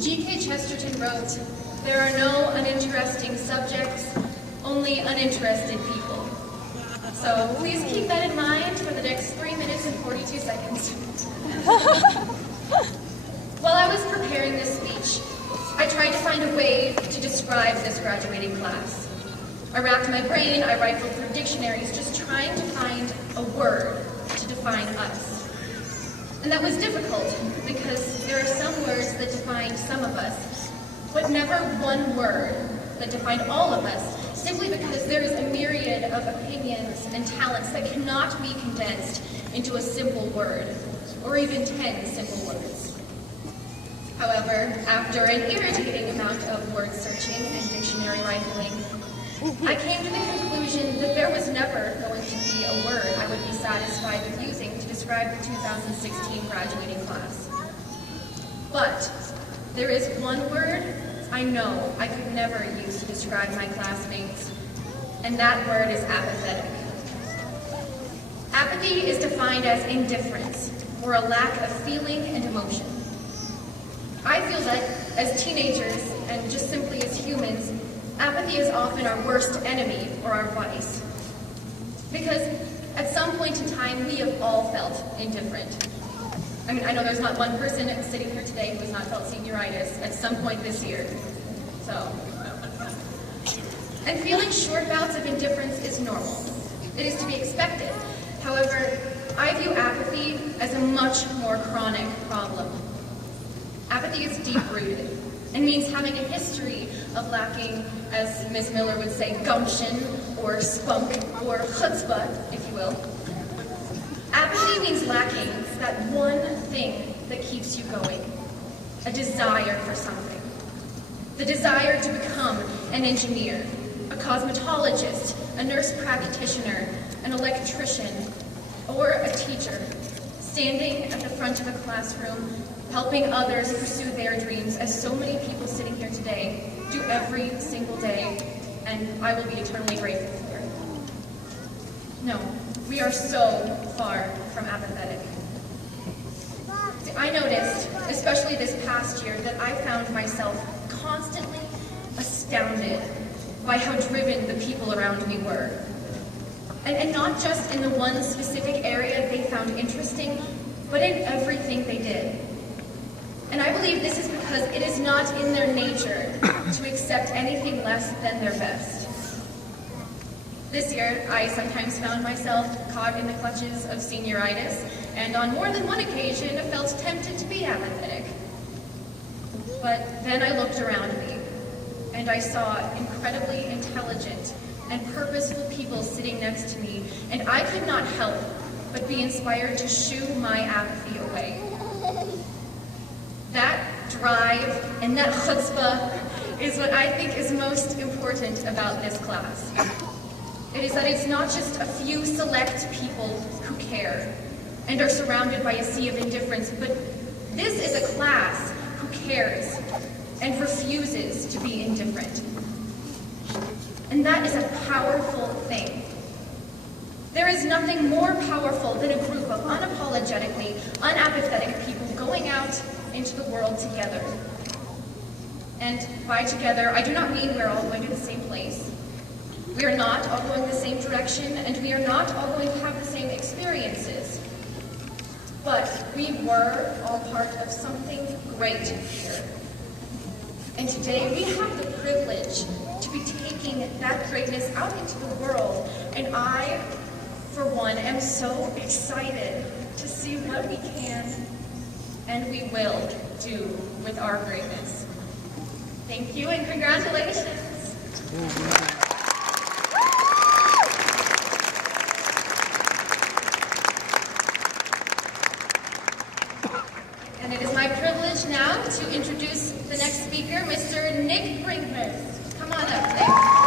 G.K. Chesterton wrote, "There are no uninteresting subjects, only uninterested people." So please keep that in mind for the next 3 minutes and 42 seconds. While I was preparing this speech, I tried to find a way to describe this graduating class. I racked my brain, I rifled through dictionaries, just trying to find a word to define us. And that was difficult, because there are some words that define some of us, but never one word that defined all of us, simply because there is a myriad of opinions and talents that cannot be condensed into a simple word, or even 10 simple words. However, after an irritating amount of word searching and dictionary rifling, I came to the conclusion that there was never going to be a word I would be satisfied with using to describe the 2016 graduating class. But there is one word I know I could never use to describe my classmates, and that word is apathetic. Apathy is defined as indifference, or a lack of feeling and emotion. I feel that as teenagers, and just simply as humans, apathy is often our worst enemy or our vice. Because at some point in time, we have all felt indifferent. I mean, I know there's not one person sitting here today who has not felt senioritis at some point this year. And feeling short bouts of indifference is normal. It is to be expected. However, I view apathy as a much more chronic problem. Apathy is deep-rooted and means having a history of lacking, as Ms. Miller would say, gumption, or spunk, or chutzpah, if you will. Apathy means lacking that one thing that keeps you going, a desire for something. The desire to become an engineer, a cosmetologist, a nurse practitioner, an electrician, or a teacher, standing at the front of a classroom, helping others pursue their dreams, as so many people sitting here today do every single day, and I will be eternally grateful for. No, we are so far from apathetic. See, I noticed, especially this past year, that I found myself constantly astounded by how driven the people around me were. And not just in the one specific area they found interesting, but in everything they did. And I believe this is because it is not in their nature to accept anything less than their best. This year, I sometimes found myself caught in the clutches of senioritis, and on more than one occasion, felt tempted to be apathetic. But then I looked around me, and I saw incredibly intelligent and purposeful people sitting next to me, and I could not help but be inspired to shoo my apathy away. That drive and that chutzpah is what I think is most important about this class. It is that it's not just a few select people who care and are surrounded by a sea of indifference, but this is a class who cares and refuses to be indifferent. And that is a powerful thing. There is nothing more powerful than a group of unapologetically unapathetic people going out into the world together. And by together, I do not mean we're all going to the same place. We are not all going the same direction, and we are not all going to have the same experiences. But we were all part of something great here. And today we have the privilege to be taking that greatness out into the world. And I, for one, am so excited to see what we can and we will do with our greatness. Thank you and congratulations. And it is my privilege now to introduce the next speaker, Mr. Nick Brinkhurst. Come on up, Nick.